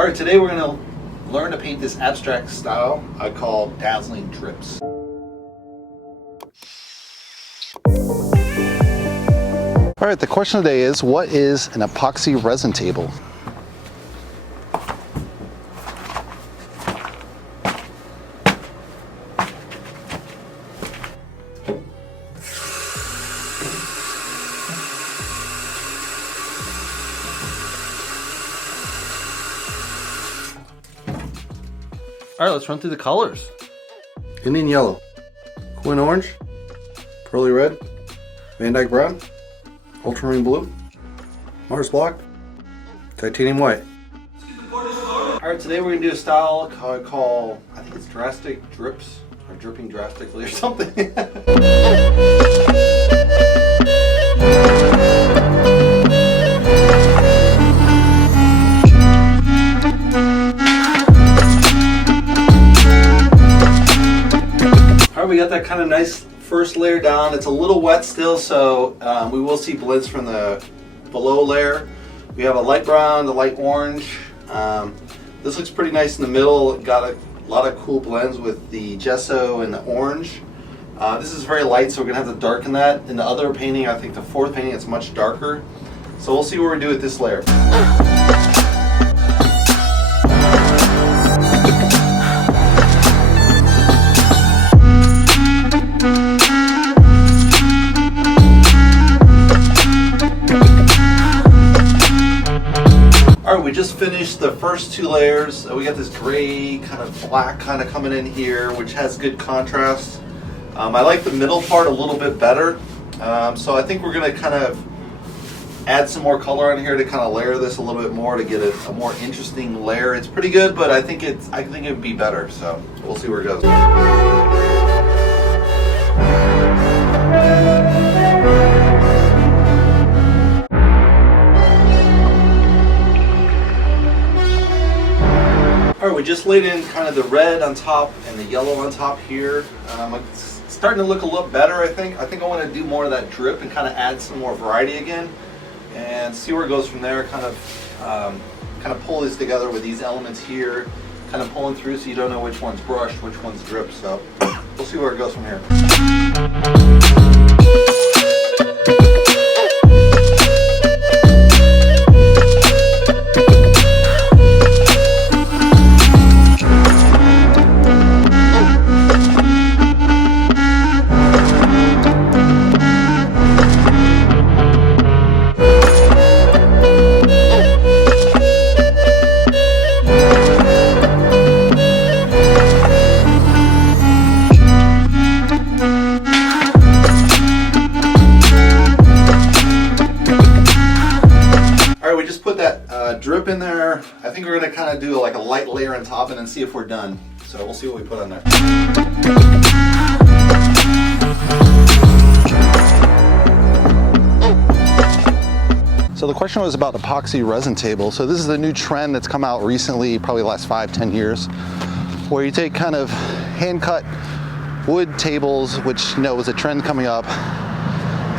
All right, today we're going to learn to paint this abstract style I call dazzling drips. All right, the question today is, what is an epoxy resin table? All right, let's run through the colors. Indian yellow, Quinn orange, pearly red, Van Dyke brown, ultramarine blue, Mars black, titanium white. All right, today we're gonna do a style called, I think it's Drastic Drips, or Dripping Drastically or something. We got that kind of nice first layer down. It's a little wet still, so we will see blends from the below layer. We have a light brown, a light orange. This looks pretty nice in the middle. Got a lot of cool blends with the gesso and the orange. This is very light, so we're gonna have to darken that. In the other painting, I think the fourth painting, it's much darker. So we'll see what we do with this layer. We just finished the first two layers. We got this gray, kind of black kind of coming in here, which has good contrast. I like the middle part a little bit better. So I think we're gonna kind of add some more color on here to kind of layer this a little bit more to get a more interesting layer. It's pretty good, but I think it would be better. So we'll see where it goes. Alright, we just laid in kind of the red on top and the yellow on top here. It's starting to look a little better, I think. I want to do more of that drip and kind of add some more variety again and see where it goes from there. Kind of pull this together with these elements here, kind of pulling through so you don't know which one's brushed, which one's dripped. So we'll see where it goes from here. Drip in there. I think we're going to kind of do like a light layer on top and then see if we're done. So we'll see what we put on there. So the question was about epoxy resin table. So this is the new trend that's come out recently, probably the last 5-10 years, where you take kind of hand cut wood tables, which was a trend coming up.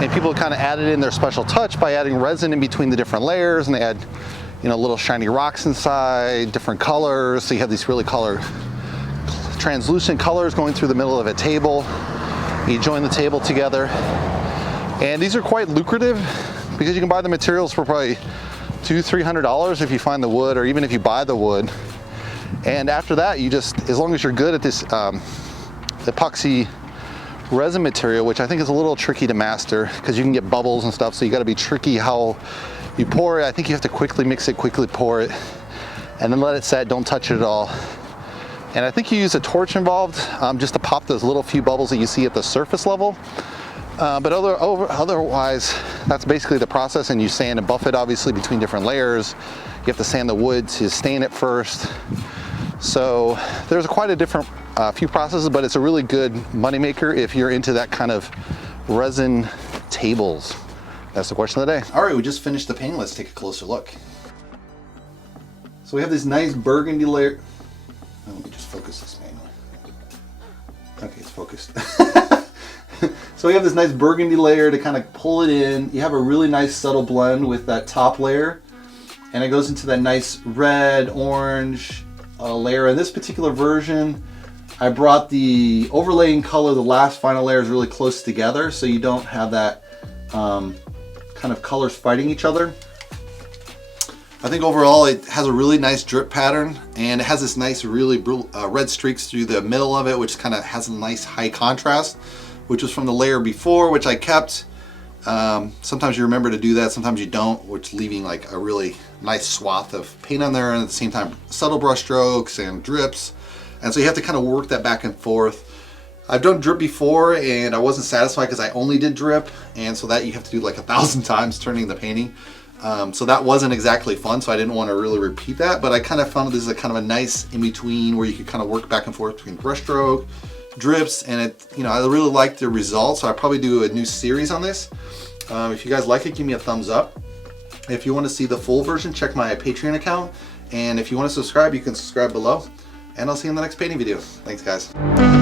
And people kind of added in their special touch by adding resin in between the different layers, and they add little shiny rocks inside, different colors. So you have these really translucent colors going through the middle of a table. You join the table together. And these are quite lucrative because you can buy the materials for probably $200-300 if you find the wood, or even if you buy the wood. And after that, you just, as long as you're good at this epoxy resin material, which I think is a little tricky to master because you can get bubbles and stuff, so you got to be tricky how you pour it. I think you have to quickly mix it, quickly pour it, and then let it set. Don't touch it at all. And I think you use a torch involved just to pop those little few bubbles that you see at the surface level. But otherwise, that's basically the process. And you sand and buff it, obviously, between different layers. You have to sand the wood to stain it first. So there's quite a different few processes, but it's a really good moneymaker if you're into that kind of resin tables. That's the question of the day. All right, we just finished the painting. Let's take a closer look. So we have this nice burgundy layer. Oh, let me just focus this manually. Okay, it's focused. So we have this nice burgundy layer to kind of pull it in. You have a really nice subtle blend with that top layer. and it goes into that nice red, orange layer. In this particular version, I brought the overlaying color, the last final layer is really close together, so you don't have that kind of colors fighting each other. I think overall it has a really nice drip pattern, and it has this nice really red streaks through the middle of it, which kind of has a nice high contrast, which was from the layer before, which I kept. Sometimes you remember to do that, sometimes you don't, which leaving like a really nice swath of paint on there, and at the same time subtle brush strokes and drips, and so you have to kind of work that back and forth. I've done drip before and I wasn't satisfied because I only did drip, and so that you have to do like 1,000 times turning the painting. So that wasn't exactly fun, so I didn't want to really repeat that, but I kind of found this is a kind of a nice in-between where you could kind of work back and forth between brush stroke, drips, and it, you know, I really like the results, so I'll probably do a new series on this. If you guys like it, give me a thumbs up. If you want to see the full version, check my Patreon account, and if you want to subscribe, you can subscribe below, and I'll see you in the next painting video. Thanks, guys.